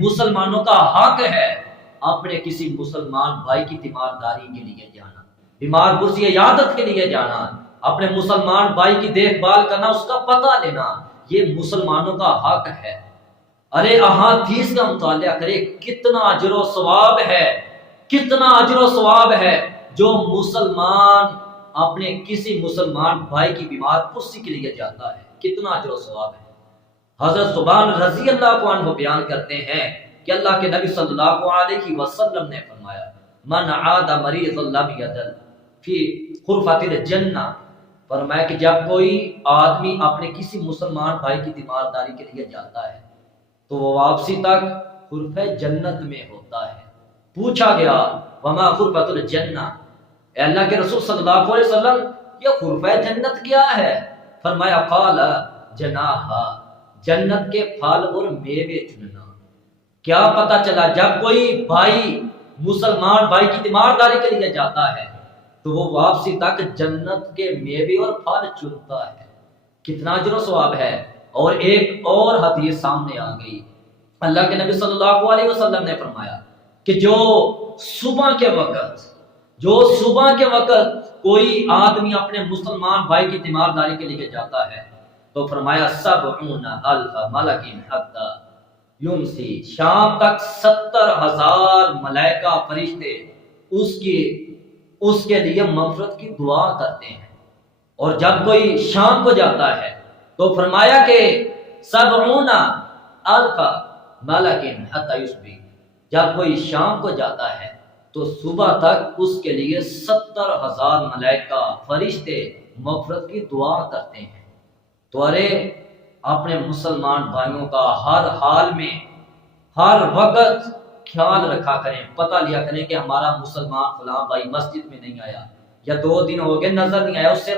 مسلمانوں کا حق ہے اپنے کسی مسلمان بھائی کی تیمارداری کے لیے جانا، بیمار پرسی عیادت کے لیے جانا، اپنے مسلمان بھائی کی دیکھ بھال کرنا، اس کا پتہ لینا، یہ مسلمانوں کا حق ہے۔ ارے احادیث کا مطالعہ کرے، کتنا اجر و ثواب ہے، کتنا اجر و ثواب ہے جو مسلمان اپنے کسی مسلمان بھائی کی بیمار پرسی کے لیے جاتا ہے، کتنا اجر و ثواب ہے۔ حضرت سبحان رضی اللہ عنہ بیان کرتے ہیں کہ اللہ کے نبی صلی اللہ علیہ وسلم نے فرمایا من عاد مریض لم یدل فی خرفۃ الجنہ، فرمایا کہ جب کوئی آدمی اپنے کسی مسلمان بھائی کی تیمارداری کے لیے جاتا ہے تو وہ واپسی تک خرفہ جنت میں ہوتا ہے۔ پوچھا گیا وما خرفۃ الجنہ، اے اللہ کے رسول صلی اللہ علیہ وسلم یہ خرفہ جنت کیا ہے؟ فرمایا قال جناحا، جنت کے پھل اور میوے چننا۔ کیا پتہ چلا جب کوئی بھائی مسلمان بھائی کی تیمارداری کے لیے جاتا ہے تو وہ واپسی تک جنت کے میوے اور پھل چنتا ہے، کتنا اجر و ثواب ہے۔ اور ایک اور حدیث سامنے آ گئی، اللہ کے نبی صلی اللہ علیہ وسلم نے فرمایا کہ جو صبح کے وقت کوئی آدمی اپنے مسلمان بھائی کی تیمارداری کے لیے جاتا ہے تو فرمایا 70,000 ملک حتی یمسی، شام تک 70,000 ملائکہ فرشتے اس کے لیے مغفرت کی دعا کرتے ہیں۔ اور جب کوئی شام کو جاتا ہے تو فرمایا کہ 70,000 ملک حتی یصبح، جب کوئی شام کو جاتا ہے تو صبح تک اس کے لیے 70,000 ملائکہ فرشتے مغفرت کی دعا کرتے ہیں۔ تو ارے اپنے مسلمان بھائیوں کا ہر حال میں ہر وقت خیال رکھا کریں، پتہ لیا کریں کہ ہمارا مسلمان فلاں بھائی مسجد میں نہیں آیا یا 2 دن ہو گئے نظر نہیں آیا، اس سے